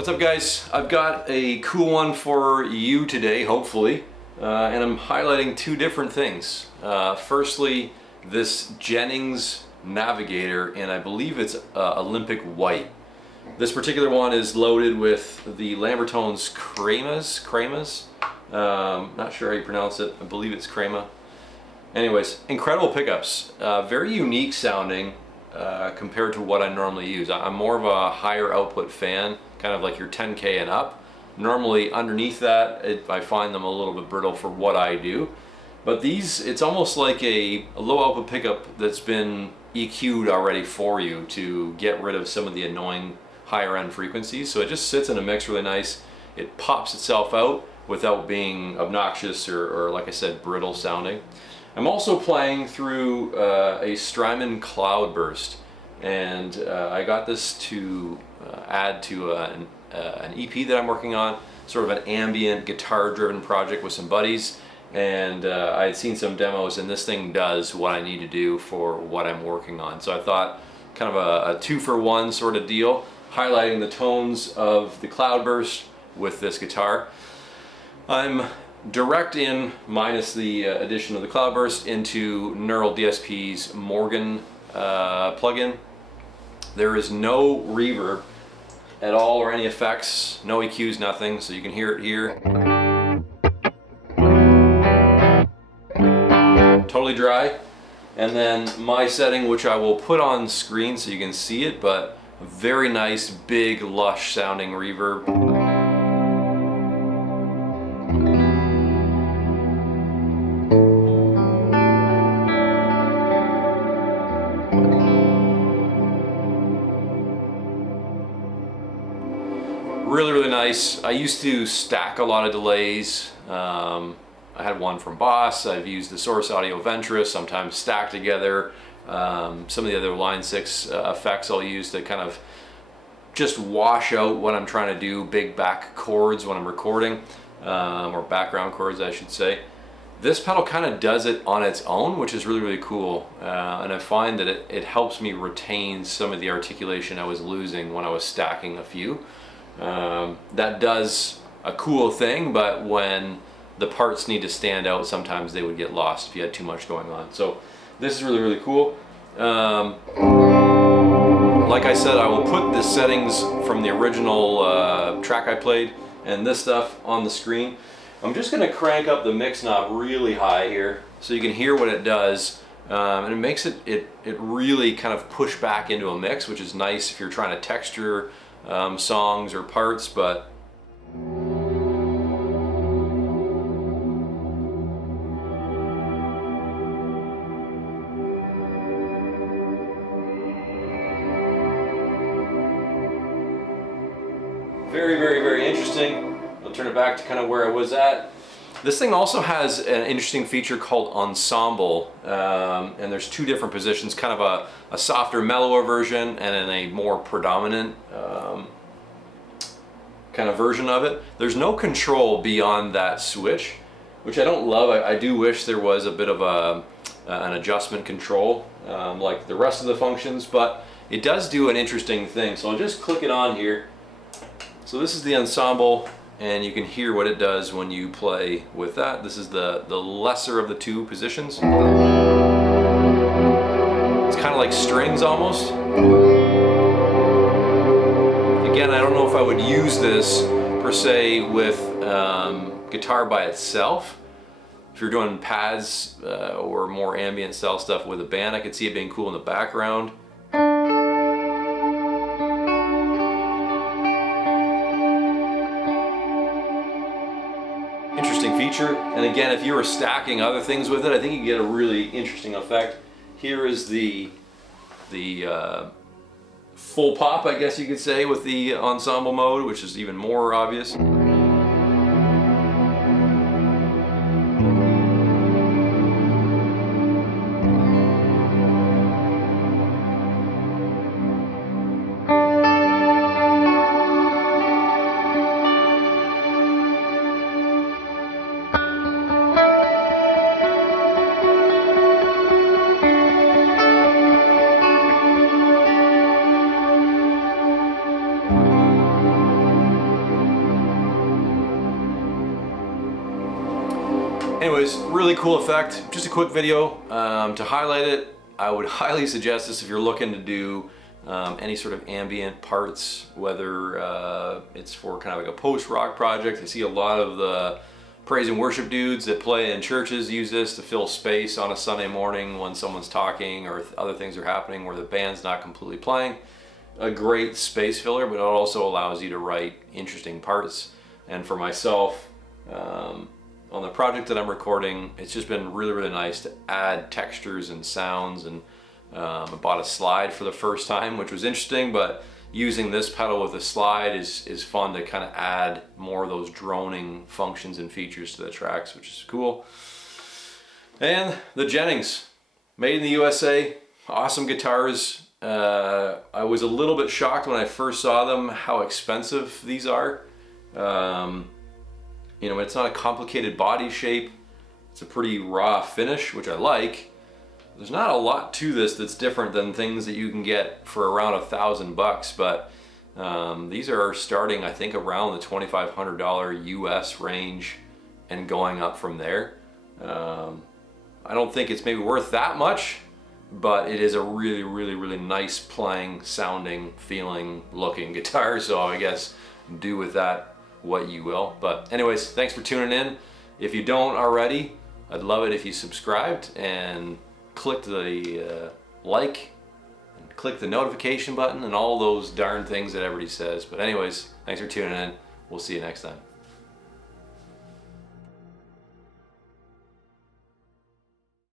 What's up, guys? I've got a cool one for you today, hopefully, and I'm highlighting two different things. Firstly, this Jennings Navigator, and I believe it's Olympic White. This particular one is loaded with the Lambertones Cremas. Not sure how you pronounce it. I believe it's Crema. Anyways, incredible pickups. Very unique sounding compared to what I normally use. I'm more of a higher output fan, kind of like your 10K and up. Normally underneath that, I find them a little bit brittle for what I do. But these, it's almost like a low output pickup that's been EQ'd already for you to get rid of some of the annoying higher end frequencies. So it just sits in a mix really nice. It pops itself out without being obnoxious or like I said, brittle sounding. I'm also playing through a Strymon Cloudburst, and I got this to add to an EP that I'm working on, sort of an ambient guitar driven project with some buddies, and I had seen some demos and this thing does what I need to do for what I'm working on. So I thought kind of a 2-for-1 sort of deal, highlighting the tones of the Cloudburst with this guitar. I'm direct in, minus the addition of the Cloudburst, into Neural DSP's Morgan plugin. There is no reverb at all or any effects, no EQs, nothing, so you can hear it here. Totally dry. And then my setting, which I will put on screen so you can see it, but a very nice, big, lush sounding reverb. Really nice. I used to stack a lot of delays. I had one from Boss. I've used the Source Audio Ventress, sometimes stacked together. Some of the other Line 6 effects I'll use to kind of just wash out what I'm trying to do, big back chords when I'm recording, or background chords I should say. This pedal kind of does it on its own, which is really cool, and I find that it helps me retain some of the articulation I was losing when I was stacking a few. That does a cool thing, but when the parts need to stand out, sometimes they would get lost if you had too much going on. So this is really cool. Like I said, I will put the settings from the original track I played and this stuff on the screen. I'm just going to crank up the mix knob really high here so you can hear what it does, and it makes it really kind of push back into a mix, which is nice if you're trying to texture songs or parts. But very interesting. I'll turn it back to kind of where I was at. This thing also has an interesting feature called ensemble, and there's two different positions, kind of a softer, mellower version and then a more predominant kind of version of it. There's no control beyond that switch, which I don't love. I do wish there was a bit of an adjustment control like the rest of the functions, but it does do an interesting thing. So I'll just click it on here. So this is the ensemble, and you can hear what it does when you play with that. This is the lesser of the two positions. It's kind of like strings almost. Again, I don't know if I would use this per se with guitar by itself. If you're doing pads or more ambient style stuff with a band, I could see it being cool in the background. Interesting feature, and again, if you were stacking other things with it, I think you get a really interesting effect. Here is the full pop, I guess you could say, with the ensemble mode, which is even more obvious. anyways, really cool effect. Just a quick video to highlight it. I would highly suggest this if you're looking to do any sort of ambient parts, whether it's for kind of like a post-rock project. I see a lot of the praise and worship dudes that play in churches use this to fill space on a Sunday morning when someone's talking or other things are happening where the band's not completely playing. A great space filler, but it also allows you to write interesting parts. And for myself, on the project that I'm recording, it's just been really, really nice to add textures and sounds. And I bought a slide for the first time, which was interesting, but using this pedal with a slide is fun to kind of add more of those droning functions and features to the tracks, which is cool. And the Jennings, made in the USA, awesome guitars. I was a little bit shocked when I first saw them how expensive these are. You know, it's not a complicated body shape. It's a pretty raw finish, which I like. There's not a lot to this that's different than things that you can get for around $1,000 bucks, but these are starting, I think, around the $2,500 US range and going up from there. I don't think it's maybe worth that much, but it is a really, really, really nice playing, sounding, feeling, looking guitar. So I guess do with that what you will. But anyways, thanks for tuning in. If you don't already, I'd love it if you subscribed and clicked the like and click the notification button and all those darn things that everybody says. But anyways, thanks for tuning in. We'll see you next time.